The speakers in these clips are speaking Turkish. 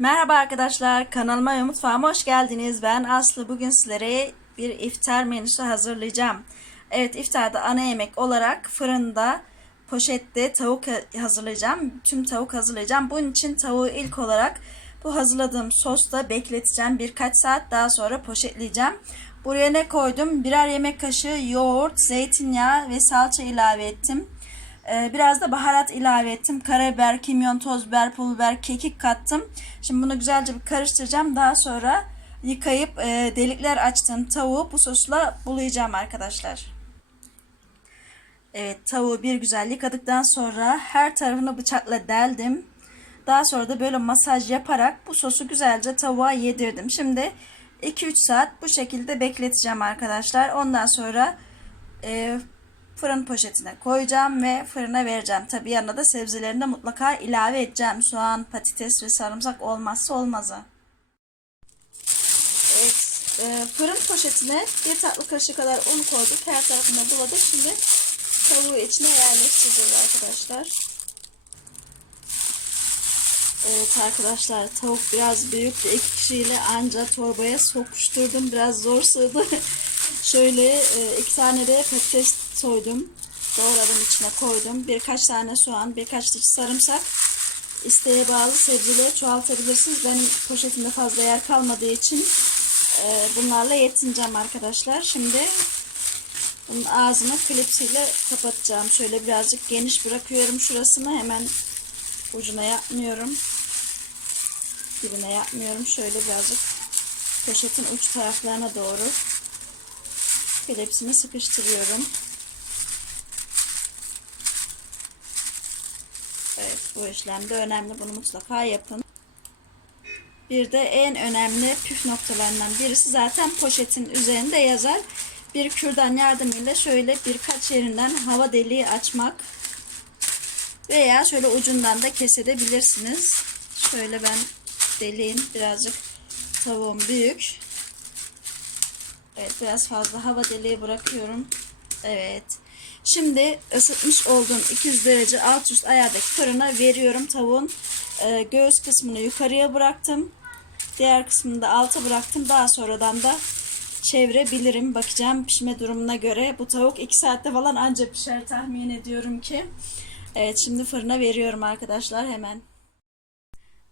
Merhaba arkadaşlar, kanalıma ve mutfağıma hoş geldiniz. Ben Aslı. Bugün sizlere bir iftar menüsü hazırlayacağım. Evet, iftarda ana yemek olarak fırında poşette tavuk hazırlayacağım. Tüm tavuk hazırlayacağım. Bunun için tavuğu ilk olarak bu hazırladığım sosla bekleteceğim. Birkaç saat daha sonra poşetleyeceğim. Buraya ne koydum? Birer yemek kaşığı yoğurt, zeytinyağı ve salça ilave ettim. Ee, Biraz da baharat ilave ettim. Karabiber, kimyon, toz biber, pul biber, kekik kattım. Şimdi bunu güzelce bir karıştıracağım. Daha sonra yıkayıp e, delikler açtığım tavuğu bu sosla bulayacağım arkadaşlar. Evet tavuğu bir güzel yıkadıktan sonra her tarafını bıçakla deldim. Daha sonra da böyle masaj yaparak bu sosu güzelce tavuğa yedirdim. Şimdi 2-3 saat bu şekilde bekleteceğim arkadaşlar. Ondan sonra e, fırın poşetine koyacağım ve fırına vereceğim. Tabi yanına da sebzelerini de mutlaka ilave edeceğim. Soğan, patates ve sarımsak olmazsa olmazı. Evet, e, fırın poşetine bir tatlı kaşığı kadar un koyduk. Her tarafına buladık. Şimdi tavuğu içine yerleştireceğiz arkadaşlar. Evet arkadaşlar tavuk biraz büyüktü. İki kişiyle anca torbaya sokuşturdum. Biraz zor sığdı. Şöyle e, iki tane de patates soydum. Doğradım içine koydum. Birkaç tane soğan, birkaç diş sarımsak. İsteğe bağlı sebzeleri çoğaltabilirsiniz. Benim poşetimde fazla yer kalmadığı için e, bunlarla yetineceğim arkadaşlar. Şimdi bunun ağzını klipsiyle kapatacağım. Şöyle birazcık geniş bırakıyorum şurasını. Hemen ucuna yapmıyorum. Dibine yapmıyorum. Şöyle birazcık poşetin uç taraflarına doğru klipsini sıkıştırıyorum. Evet bu işlem de önemli. Bunu mutlaka yapın. Bir de en önemli püf noktalarından birisi zaten poşetin üzerinde yazar. Bir kürdan yardımıyla şöyle birkaç yerinden hava deliği açmak veya şöyle ucundan da kesebilirsiniz. Şöyle ben deliğin birazcık tavuğum büyük. Evet biraz fazla hava deliği bırakıyorum. Evet. Şimdi ısıtmış olduğum 200 derece alt üst ayardaki fırına veriyorum tavuğun. e, göğüs kısmını yukarıya bıraktım. Diğer kısmını da alta bıraktım. Daha sonradan da çevirebilirim. Bakacağım pişme durumuna göre. Bu tavuk 2 saatte falan anca pişer tahmin ediyorum ki. Evet şimdi fırına veriyorum arkadaşlar hemen.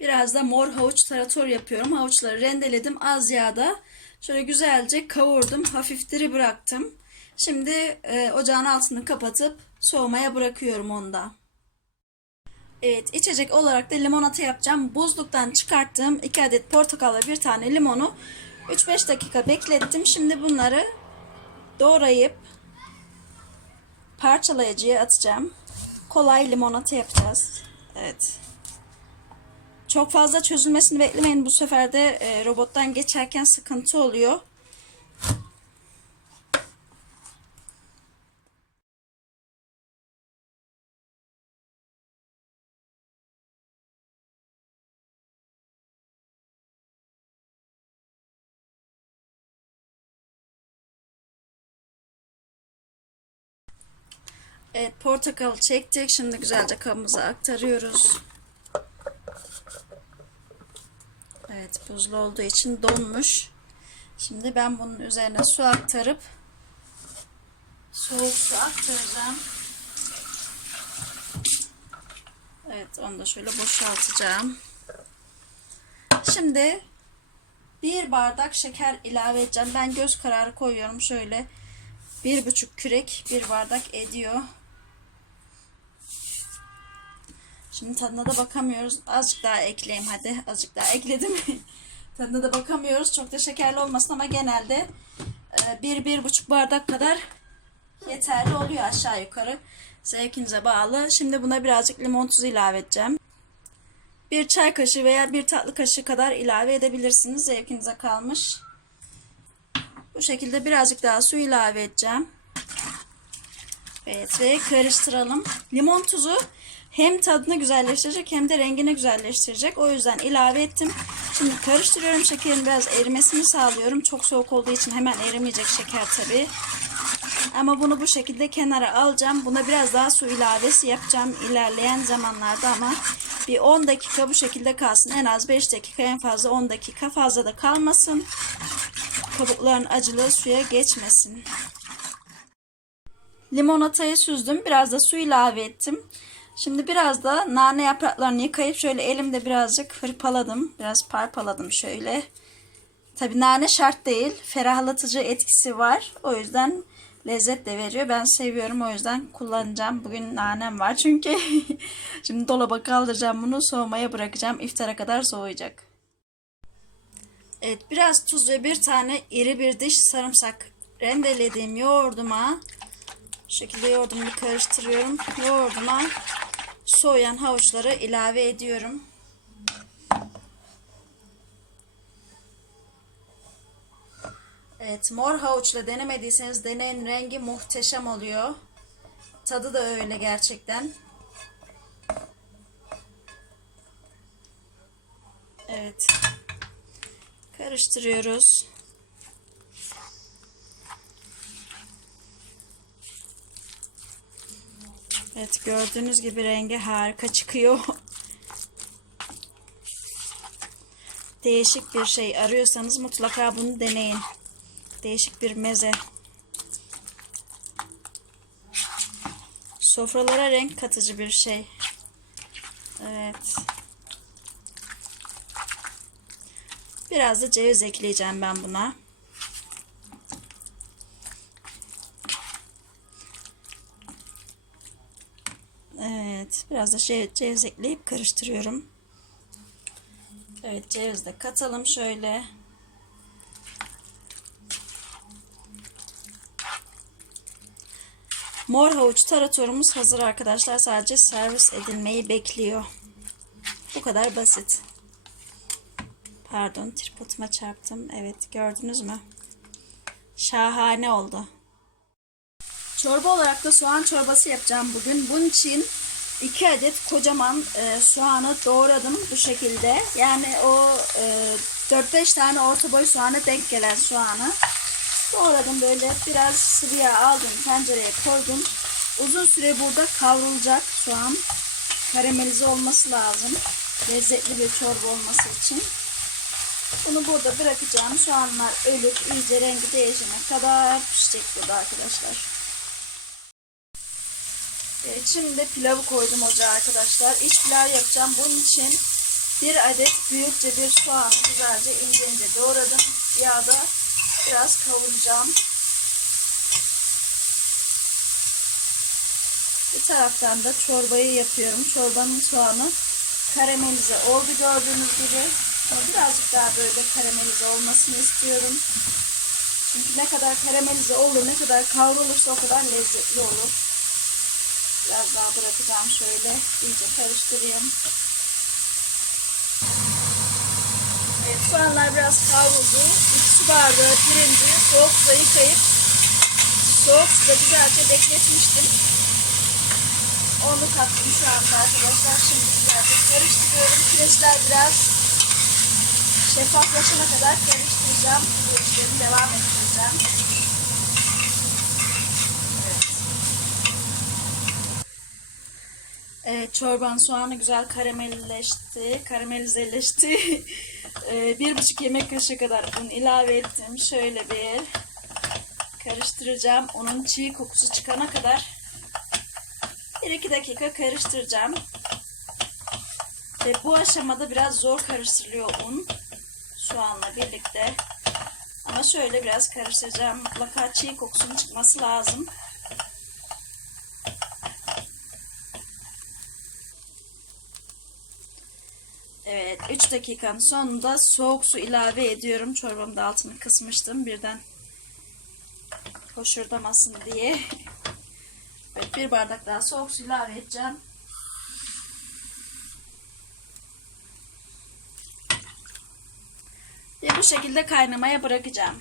Biraz da mor havuç tarator yapıyorum. Havuçları rendeledim az yağda. Şöyle güzelce kavurdum. Hafif diri bıraktım. Şimdi e, ocağın altını kapatıp soğumaya bırakıyorum onu da. Evet içecek olarak da limonata yapacağım. Buzluktan çıkarttığım 2 adet portakal ve bir tane limonu 3-5 dakika beklettim. Şimdi bunları doğrayıp parçalayıcıya atacağım. Kolay limonata yapacağız. Evet. Çok fazla çözülmesini beklemeyin. Bu sefer de e, robottan geçerken sıkıntı oluyor. Evet portakal çektik. Şimdi güzelce kabımıza aktarıyoruz. Evet buzlu olduğu için donmuş. Şimdi ben bunun üzerine su aktarıp soğuk su aktaracağım. Evet onu da şöyle boşaltacağım. Şimdi bir bardak şeker ilave edeceğim. Ben göz kararı koyuyorum. Şöyle bir buçuk kürek bir bardak ediyor. Şimdi tadına da bakamıyoruz. Azıcık daha ekleyeyim hadi. Azıcık daha ekledim. tadına da bakamıyoruz. Çok da şekerli olmasın ama genelde e, bir, bir buçuk bardak kadar yeterli oluyor aşağı yukarı. Zevkinize bağlı. Şimdi buna birazcık limon tuzu ilave edeceğim. Bir çay kaşığı veya bir tatlı kaşığı kadar ilave edebilirsiniz. Zevkinize kalmış. Bu şekilde birazcık daha su ilave edeceğim. Evet ve karıştıralım. Limon tuzu hem tadını güzelleştirecek hem de rengini güzelleştirecek. O yüzden ilave ettim. Şimdi karıştırıyorum. Şekerin biraz erimesini sağlıyorum. Çok soğuk olduğu için hemen erimeyecek şeker tabii. Ama bunu bu şekilde kenara alacağım. Buna biraz daha su ilavesi yapacağım ilerleyen zamanlarda ama Bir 10 dakika bu şekilde kalsın. En az 5 dakika en fazla 10 dakika fazla da kalmasın. Kabukların acılığı suya geçmesin. Limonatayı süzdüm. Biraz da su ilave ettim. Şimdi biraz da nane yapraklarını yıkayıp şöyle elimde birazcık hırpaladım. Biraz parpaladım şöyle. Tabi nane şart değil. Ferahlatıcı etkisi var. O yüzden lezzet de veriyor. Ben seviyorum. O yüzden kullanacağım. Bugün nanem var çünkü. Şimdi dolaba kaldıracağım bunu. Soğumaya bırakacağım. İftara kadar soğuyacak. Evet biraz tuz ve bir tane iri bir diş sarımsak rendelediğim yoğurduma şekilde yoğurdumu karıştırıyorum. Yoğurduma soğuyan havuçları ilave ediyorum. Evet mor havuçla denemediyseniz deneyin rengi muhteşem oluyor. Tadı da öyle gerçekten. Evet. Karıştırıyoruz. Evet gördüğünüz gibi rengi harika çıkıyor. Değişik bir şey arıyorsanız mutlaka bunu deneyin. Değişik bir meze. Sofralara renk katıcı bir şey. Evet. Biraz da ceviz ekleyeceğim ben buna. Evet, biraz da şey, ceviz ekleyip karıştırıyorum. Evet, ceviz de katalım şöyle. Mor havuç taratorumuz hazır arkadaşlar. Sadece servis edilmeyi bekliyor. Bu kadar basit. Pardon, tripoduma çarptım. Evet, gördünüz mü? Şahane oldu. Çorba olarak da soğan çorbası yapacağım bugün. Bunun için 2 adet kocaman e, soğanı doğradım bu şekilde. Yani o e, 4-5 tane orta boy soğana denk gelen soğanı doğradım böyle biraz sıvı yağ aldım tencereye koydum. Uzun süre burada kavrulacak soğan. Karamelize olması lazım. Lezzetli bir çorba olması için. Bunu burada bırakacağım. Soğanlar ölüp iyice rengi değişene kadar pişecek burada arkadaşlar. Evet, şimdi de pilavı koydum ocağa arkadaşlar. İç pilav yapacağım. Bunun için bir adet büyükçe bir soğanı güzelce ince ince doğradım. Yağda biraz kavuracağım. Bir taraftan da çorbayı yapıyorum. Çorbanın soğanı karamelize oldu gördüğünüz gibi. Ama birazcık daha böyle karamelize olmasını istiyorum. Çünkü ne kadar karamelize olur, ne kadar kavrulursa o kadar lezzetli olur. Biraz daha bırakacağım şöyle. iyice karıştırayım. Evet soğanlar biraz kavruldu. 2 su bardağı pirinci soğuk suda yıkayıp soğuk suda güzelce bekletmiştim. Onu kattım şu anda arkadaşlar. Şimdi güzelce karıştırıyorum. Pirinçler biraz şeffaflaşana kadar karıştıracağım. Bu işlemi devam ettireceğim. Evet, çorban soğanı güzel karamelleşti, karamelizeleşti. Ee, bir buçuk yemek kaşığı kadar un ilave ettim. Şöyle bir karıştıracağım. Onun çiğ kokusu çıkana kadar 1-2 dakika karıştıracağım. Ve bu aşamada biraz zor karıştırılıyor un soğanla birlikte. Ama şöyle biraz karıştıracağım. Mutlaka çiğ kokusunun çıkması lazım. Evet 3 dakikanın sonunda soğuk su ilave ediyorum. Çorbamın da altını kısmıştım birden hoşurdamasın diye. Evet, bir bardak daha soğuk su ilave edeceğim. Ve bu şekilde kaynamaya bırakacağım.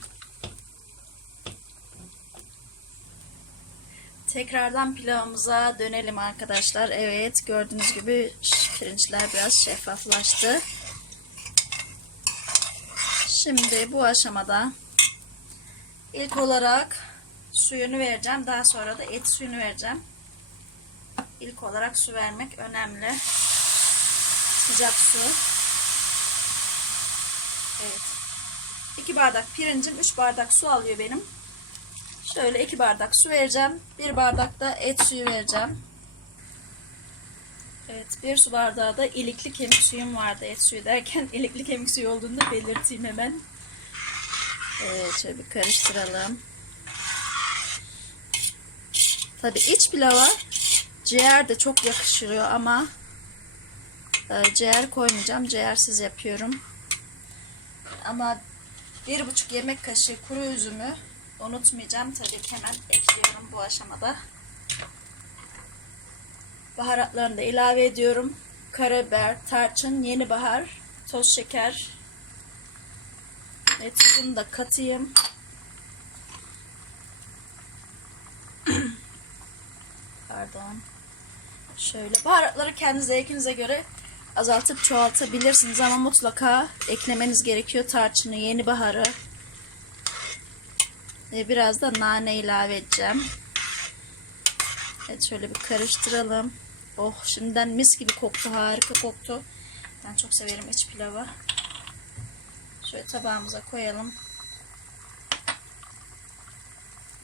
Tekrardan pilavımıza dönelim arkadaşlar. Evet gördüğünüz gibi pirinçler biraz şeffaflaştı. Şimdi bu aşamada ilk olarak suyunu vereceğim. Daha sonra da et suyunu vereceğim. İlk olarak su vermek önemli. sıcak su. Evet. 2 bardak pirincim 3 bardak su alıyor benim. Şöyle 2 bardak su vereceğim. 1 bardak da et suyu vereceğim. Evet, bir su bardağı da ilikli kemik suyum vardı et suyu derken ilikli kemik suyu olduğunu belirteyim hemen. Evet, şöyle bir karıştıralım. Tabi iç pilava ciğer de çok yakışıyor ama e, ciğer koymayacağım. Ciğersiz yapıyorum. Ama bir buçuk yemek kaşığı kuru üzümü unutmayacağım. Tabii ki hemen ekliyorum bu aşamada. Baharatlarını da ilave ediyorum. Karabiber, tarçın, yeni bahar, toz şeker. Ve tuzunu da katayım. Pardon. Şöyle baharatları kendi zevkinize göre azaltıp çoğaltabilirsiniz ama mutlaka eklemeniz gerekiyor tarçını, yeni baharı. Ve biraz da nane ilave edeceğim. Evet şöyle bir karıştıralım. Oh şimdiden mis gibi koktu. Harika koktu. Ben çok severim iç pilavı. Şöyle tabağımıza koyalım.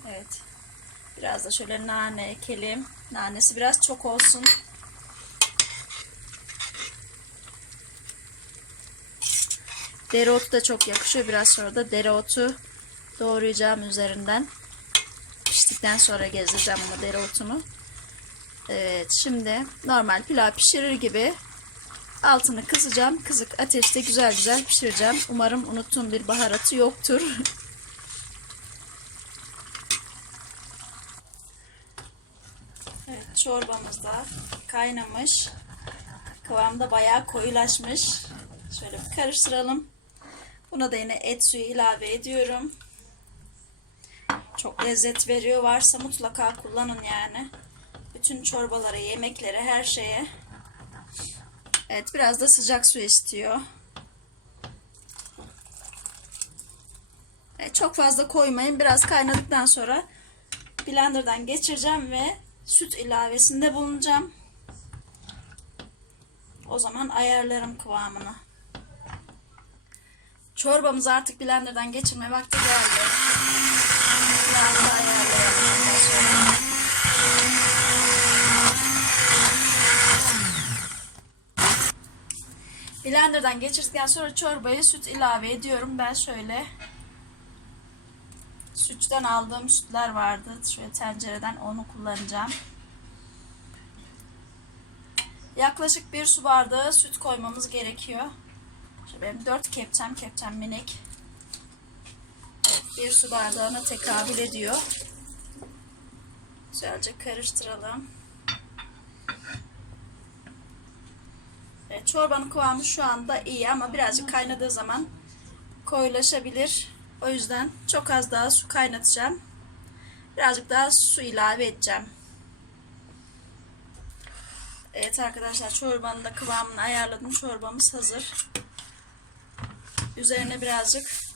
Evet. Biraz da şöyle nane ekelim. Nanesi biraz çok olsun. Dereotu da çok yakışıyor. Biraz sonra da dereotu doğrayacağım üzerinden. Piştikten sonra gezdireceğim ama dereotunu. Evet şimdi normal pilav pişirir gibi altını kısacağım. Kızık ateşte güzel güzel pişireceğim. Umarım unuttuğum bir baharatı yoktur. Evet, çorbamız da kaynamış. Kıvamda bayağı koyulaşmış. Şöyle bir karıştıralım. Buna da yine et suyu ilave ediyorum. Çok lezzet veriyor. Varsa mutlaka kullanın yani. Bütün çorbalara, yemeklere, her şeye. Evet, biraz da sıcak su istiyor. Evet, çok fazla koymayın. Biraz kaynadıktan sonra blenderdan geçireceğim ve süt ilavesinde bulunacağım. O zaman ayarlarım kıvamını. Çorbamızı artık blenderdan geçirme vakti geldi. Blenderdan geçirdikten sonra çorbayı süt ilave ediyorum. Ben şöyle sütten aldığım sütler vardı. Şöyle tencereden onu kullanacağım. Yaklaşık bir su bardağı süt koymamız gerekiyor. Şöyle benim 4 kepçem, kepçem minik. Bir su bardağına tekabül ediyor. Güzelce karıştıralım. Evet, çorbanın kıvamı şu anda iyi ama birazcık kaynadığı zaman koyulaşabilir. O yüzden çok az daha su kaynatacağım. Birazcık daha su ilave edeceğim. Evet arkadaşlar çorbanın da kıvamını ayarladım. Çorbamız hazır. Üzerine birazcık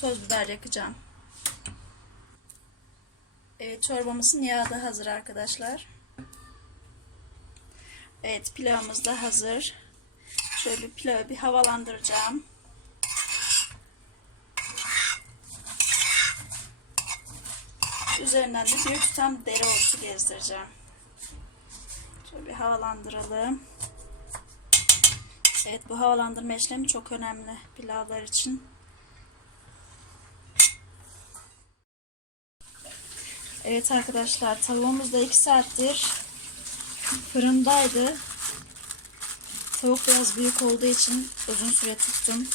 toz biber yakacağım. Evet çorbamızın yağı da hazır arkadaşlar. Evet pilavımız da hazır. Şöyle bir pilavı bir havalandıracağım. Üzerinden de bir tutam dereotu gezdireceğim. Şöyle bir havalandıralım. Evet bu havalandırma işlemi çok önemli pilavlar için. Evet arkadaşlar tavuğumuz da 2 saattir fırındaydı. Tavuk biraz büyük olduğu için uzun süre tuttum.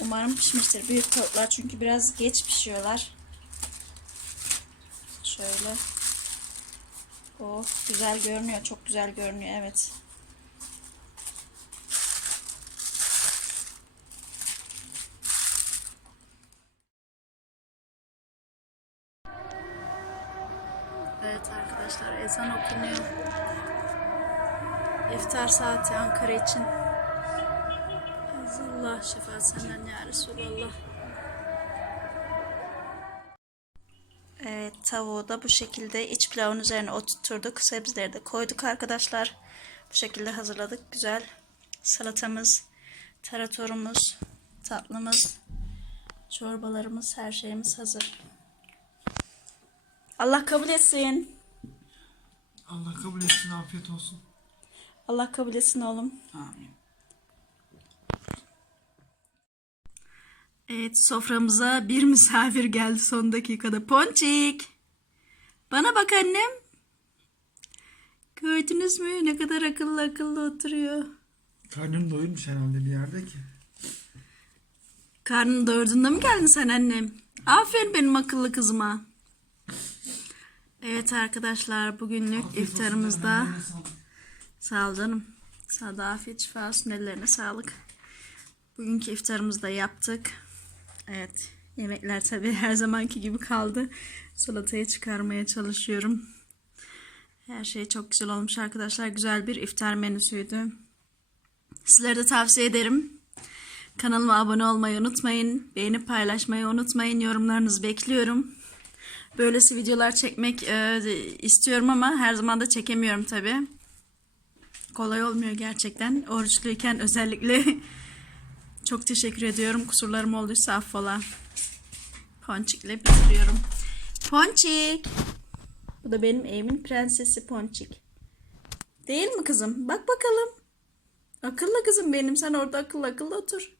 Umarım pişmiştir. Büyük tavuklar çünkü biraz geç pişiyorlar. Şöyle. Oh güzel görünüyor. Çok güzel görünüyor. Evet arkadaşlar ezan okunuyor. İftar saati Ankara için. Allah şefaat senden ya Resulallah. Evet tavuğu da bu şekilde iç pilavın üzerine oturtturduk. Sebzeleri de koyduk arkadaşlar. Bu şekilde hazırladık. Güzel salatamız, taratorumuz, tatlımız, çorbalarımız, her şeyimiz hazır. Allah kabul etsin. Allah kabul etsin, afiyet olsun. Allah kabul etsin oğlum. Amin. Evet soframıza bir misafir geldi son dakikada. Ponçik. Bana bak annem. Gördünüz mü ne kadar akıllı akıllı oturuyor. Karnım doyurmuş herhalde bir yerde ki. Karnın doyurduğunda mı geldin sen annem? Aferin benim akıllı kızıma. Evet arkadaşlar bugünlük Afiyet iftarımızda sağ ol canım. Sana da afiyet şifa olsun ellerine sağlık. Bugünkü iftarımızı da yaptık. Evet yemekler tabii her zamanki gibi kaldı. Salatayı çıkarmaya çalışıyorum. Her şey çok güzel olmuş arkadaşlar. Güzel bir iftar menüsüydü. Sizlere de tavsiye ederim. Kanalıma abone olmayı unutmayın. Beğenip paylaşmayı unutmayın. Yorumlarınızı bekliyorum. Böylesi videolar çekmek e, istiyorum ama her zaman da çekemiyorum tabi. Kolay olmuyor gerçekten. Oruçluyken özellikle çok teşekkür ediyorum. Kusurlarım olduysa affola. Ponçik'le bitiriyorum. Ponçik. Bu da benim evimin prensesi Ponçik. Değil mi kızım? Bak bakalım. Akıllı kızım benim. Sen orada akıllı akıllı otur.